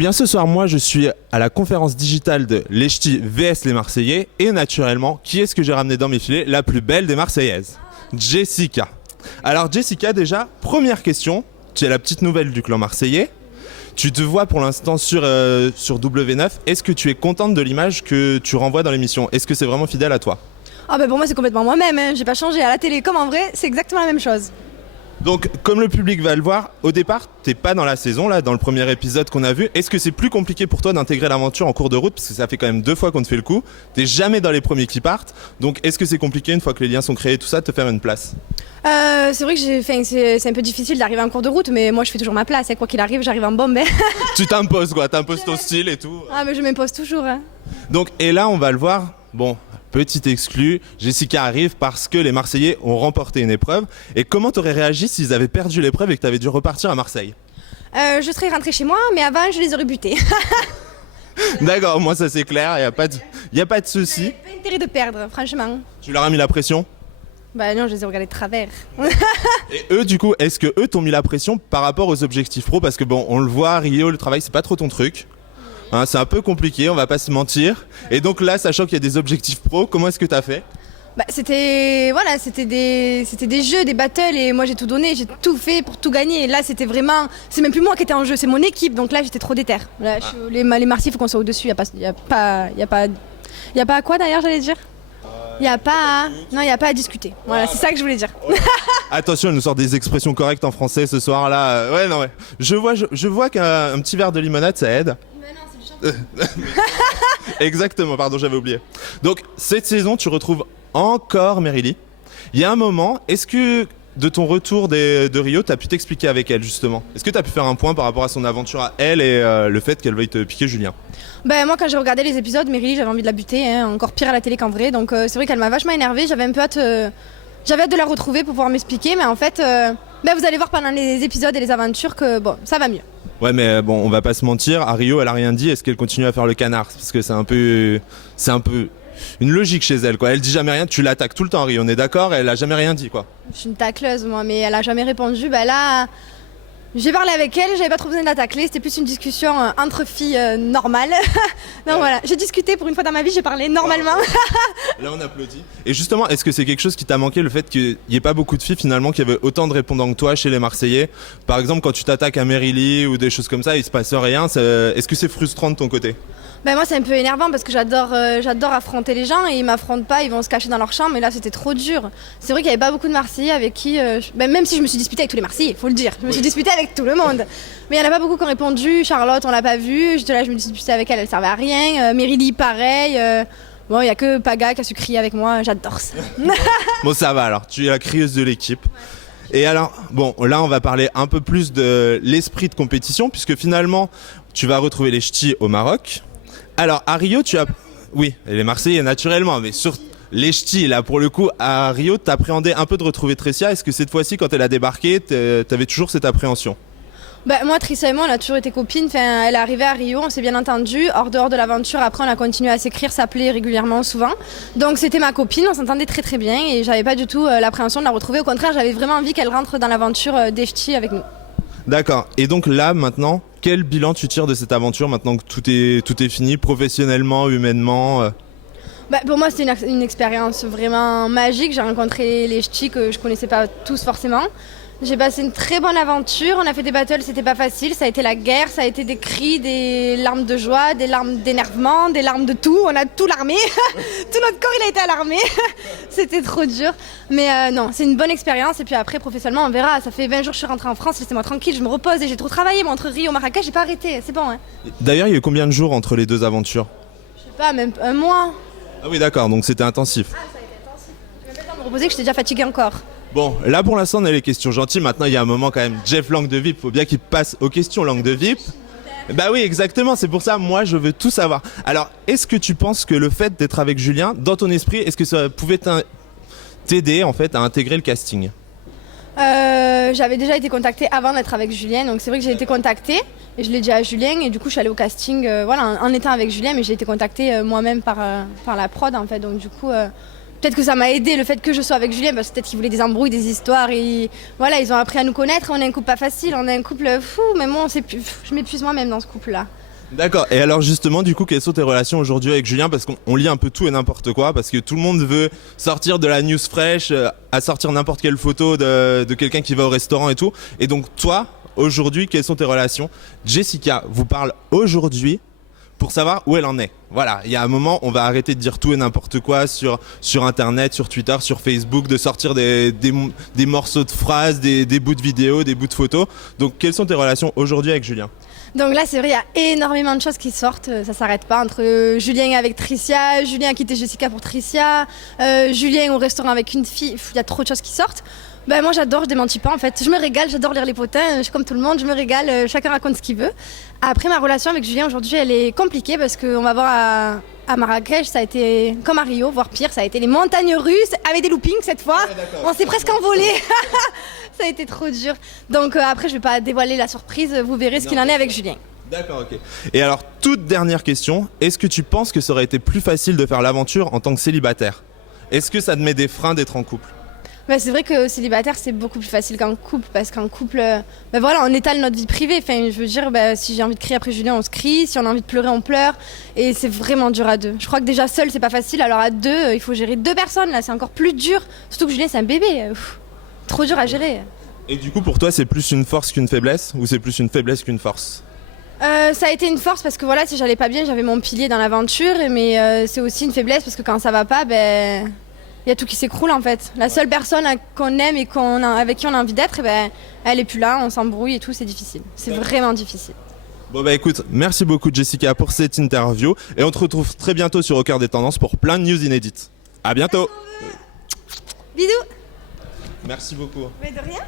Eh bien, ce soir, moi, je suis à la conférence digitale de Les Ch'tis vs les Marseillais. Et naturellement, qui est-ce que j'ai ramené dans mes filets? La plus belle des Marseillaises, Jessica. Alors, Jessica, déjà, première question. Tu es la petite nouvelle du clan marseillais. Tu te vois pour l'instant sur W9. Est-ce que tu es contente de l'image que tu renvoies dans l'émission? Est-ce que c'est vraiment fidèle à toi? Ah bah pour moi c'est complètement moi-même, hein. J'ai pas changé. À la télé comme en vrai, c'est exactement la même chose. Donc, comme le public va le voir, au départ, t'es pas dans la saison, là, dans le premier épisode qu'on a vu. Est-ce que c'est plus compliqué pour toi d'intégrer l'aventure en cours de route? Parce que ça fait quand même 2 fois qu'on te fait le coup. T'es jamais dans les premiers qui partent. Donc, est-ce que c'est compliqué, une fois que les liens sont créés, tout ça, de te faire une place? C'est vrai que c'est un peu difficile d'arriver en cours de route, mais moi je fais toujours ma place. Et quoi qu'il arrive, j'arrive en bombe. Hein. Tu t'imposes, quoi. T'imposes ton style et tout. Ah mais je m'impose toujours. Hein. Donc, et là, on va le voir. Bon, petit exclu, Jessica arrive parce que les Marseillais ont remporté une épreuve. Et comment t'aurais réagi s'ils avaient perdu l'épreuve et que t'avais dû repartir à Marseille? Je serais rentrée chez moi, mais avant je les aurais butés. D'accord, moi ça c'est clair, y a pas de souci. Pas intérêt de perdre, franchement. Tu leur as mis la pression? Bah non, je les ai regardés de travers. Et eux, du coup, est-ce que eux t'ont mis la pression par rapport aux objectifs pro? Parce que bon, on le voit, Rio, le travail, c'est pas trop ton truc. Hein, c'est un peu compliqué, on va pas se mentir. Et donc là, sachant qu'il y a des objectifs pro, comment est-ce que t'as fait? Bah c'était des jeux, des battles et moi j'ai tout donné, j'ai tout fait pour tout gagner. Et là c'était vraiment, c'est même plus moi qui étais en jeu, c'est mon équipe. Donc là j'étais trop déter. Là, les Marseillais, faut qu'on soit au-dessus. Y a pas à quoi d'ailleurs j'allais dire. Il y a pas à discuter. Voilà, c'est ça que je voulais dire. Attention, elle nous sort des expressions correctes en français ce soir-là. Ouais, non, ouais. Je vois qu'un petit verre de limonade, ça aide. Mais non, c'est du champagne. Exactement, pardon, j'avais oublié. Donc, cette saison, tu retrouves encore Merily. Il y a un moment, est-ce que de ton retour de Rio, tu as pu t'expliquer avec elle, justement? Est-ce que tu as pu faire un point par rapport à son aventure à elle et le fait qu'elle veuille te piquer Julien? Ben moi quand j'ai regardé les épisodes, Merily j'avais envie de la buter, hein, encore pire à la télé qu'en vrai, donc c'est vrai qu'elle m'a vachement énervée, j'avais un peu hâte, j'avais hâte de la retrouver pour pouvoir m'expliquer, mais en fait vous allez voir pendant les épisodes et les aventures que bon, ça va mieux. Ouais, mais bon, on va pas se mentir, à Rio elle a rien dit, est-ce qu'elle continue à faire le canard? Parce que c'est un peu une logique chez elle, quoi. Elle dit jamais rien, tu l'attaques tout le temps, Rio, on est d'accord, elle a jamais rien dit, quoi. Je suis une tacleuse moi, mais elle a jamais répondu, là... J'ai parlé avec elle, j'avais pas trop besoin de la tacler, c'était plus une discussion entre filles normales. Donc voilà, j'ai discuté pour une fois dans ma vie, j'ai parlé normalement. Là on applaudit. Et justement, est-ce que c'est quelque chose qui t'a manqué, le fait qu'il n'y ait pas beaucoup de filles finalement qui avaient autant de répondants que toi chez les Marseillais? Par exemple, quand tu t'attaques à Merily ou des choses comme ça, il se passe rien, est-ce que c'est frustrant de ton côté? Moi c'est un peu énervant parce que j'adore affronter les gens et ils m'affrontent pas, ils vont se cacher dans leur chambre, mais là c'était trop dur. C'est vrai qu'il y avait pas beaucoup de Marseillais avec qui, même si je me suis disputée avec tous les Marseillais, faut le dire, je me suis disputée avec tout le monde. Mais il y en a pas beaucoup qui ont répondu. Charlotte on l'a pas vue, j'étais là, je me suis disputée avec elle, elle servait à rien. Merily pareil. Bon, il y a que Paga qui a su crier avec moi, j'adore ça. Bon ça va alors, tu es la crieuse de l'équipe. Et alors, bon, là on va parler un peu plus de l'esprit de compétition puisque finalement tu vas retrouver les Ch'tis au Maroc. Alors, à Rio, oui, les Marseillais naturellement, mais sur les Ch'tis, là, pour le coup, à Rio, t'appréhendais un peu de retrouver Tricia. Est-ce que cette fois-ci, quand elle a débarqué, t'avais toujours cette appréhension? Moi, Tricia et moi, on a toujours été copines. Enfin, elle est arrivée à Rio, on s'est bien entendu. Dehors de l'aventure, après, on a continué à s'écrire, s'appeler régulièrement, souvent. Donc, c'était ma copine, on s'entendait très très bien et j'avais pas du tout l'appréhension de la retrouver. Au contraire, j'avais vraiment envie qu'elle rentre dans l'aventure des Ch'tis avec nous. D'accord. Et donc là, maintenant, quel bilan tu tires de cette aventure maintenant que tout est fini, professionnellement, humainement? Pour moi, c'était une expérience vraiment magique. J'ai rencontré les Ch'tis que je connaissais pas tous forcément. J'ai passé une très bonne aventure. On a fait des battles, c'était pas facile. Ça a été la guerre, ça a été des cris, des larmes de joie, des larmes d'énervement, des larmes de tout. On a tout larmé. Tout notre corps, il a été alarmé. C'était trop dur. Mais non, c'est une bonne expérience. Et puis après, professionnellement, on verra. Ça fait 20 jours que je suis rentrée en France. Laissez-moi tranquille, je me repose et j'ai trop travaillé. Moi, entre Rio et Marrakech, j'ai pas arrêté. C'est bon, hein. D'ailleurs, il y a eu combien de jours entre les deux aventures? Je sais pas, même un mois. Ah oui, d'accord, donc c'était intensif. Ah, ça a été intensif. Je vais même pas me reposer que j'étais déjà fatiguée encore. Bon, là pour l'instant on a les questions gentilles, maintenant il y a un moment quand même, Jeff Langue de VIP, faut bien qu'il passe aux questions Langue de VIP. Bah oui exactement, c'est pour ça moi je veux tout savoir. Alors est-ce que tu penses que le fait d'être avec Julien, dans ton esprit, est-ce que ça pouvait t'aider en fait à intégrer le casting? J'avais déjà été contactée avant d'être avec Julien, donc c'est vrai que j'ai été contactée et je l'ai dit à Julien et du coup je suis allée au casting en étant avec Julien, mais j'ai été contactée moi-même par la prod en fait, donc du coup peut-être que ça m'a aidé le fait que je sois avec Julien parce que peut-être qu'ils voulaient des embrouilles, des histoires et voilà, ils ont appris à nous connaître. On est un couple pas facile, on est un couple fou, mais moi je m'épuise moi-même dans ce couple-là. D'accord. Et alors justement, du coup, quelles sont tes relations aujourd'hui avec Julien? Parce qu'on lit un peu tout et n'importe quoi, parce que tout le monde veut sortir de la news fraîche, à sortir n'importe quelle photo de quelqu'un qui va au restaurant et tout. Et donc toi, aujourd'hui, quelles sont tes relations? Jessica vous parle aujourd'hui pour savoir où elle en est. Voilà, il y a un moment, on va arrêter de dire tout et n'importe quoi sur Internet, sur Twitter, sur Facebook, de sortir des morceaux de phrases, des bouts de vidéos, des bouts de photos. Donc quelles sont tes relations aujourd'hui avec Julien? Donc là, c'est vrai, il y a énormément de choses qui sortent, ça s'arrête pas. Entre Julien avec Tricia, Julien a quitté Jessica pour Tricia, Julien au restaurant avec une fille, il y a trop de choses qui sortent. Ben moi j'adore, je démentis pas en fait. Je me régale, j'adore lire les potins, je suis comme tout le monde, je me régale, chacun raconte ce qu'il veut. Après ma relation avec Julien aujourd'hui elle est compliquée parce qu'on va voir à Marrakech, ça a été comme à Rio, voire pire, ça a été les montagnes russes avec des loopings cette fois. On s'est presque envolé. Ça a été trop dur. Donc après je vais pas dévoiler la surprise, vous verrez ce qu'il en est avec Julien. D'accord, ok. Et alors, toute dernière question, est-ce que tu penses que ça aurait été plus facile de faire l'aventure en tant que célibataire? Est-ce que ça te met des freins d'être en couple? Bah, c'est vrai que célibataire c'est beaucoup plus facile qu'en couple parce qu'en couple voilà, on étale notre vie privée. Enfin, je veux dire, si j'ai envie de crier après Julien on se crie, si on a envie de pleurer on pleure et c'est vraiment dur à deux. Je crois que déjà seul c'est pas facile, alors à deux il faut gérer deux personnes, là c'est encore plus dur, surtout que Julien c'est un bébé. Trop dur à gérer. Et du coup pour toi c'est plus une force qu'une faiblesse ou c'est plus une faiblesse qu'une force? Ça a été une force parce que voilà, si j'allais pas bien j'avais mon pilier dans l'aventure, mais c'est aussi une faiblesse parce que quand ça va pas, il y a tout qui s'écroule en fait. La seule personne qu'on aime et avec qui on a envie d'être, elle est plus là, on s'embrouille et tout, c'est difficile. C'est vraiment difficile. Bon bah écoute, merci beaucoup Jessica pour cette interview et on te retrouve très bientôt sur Au Cœur des Tendances pour plein de news inédites. À bientôt. Bisous. Merci beaucoup. Mais de rien.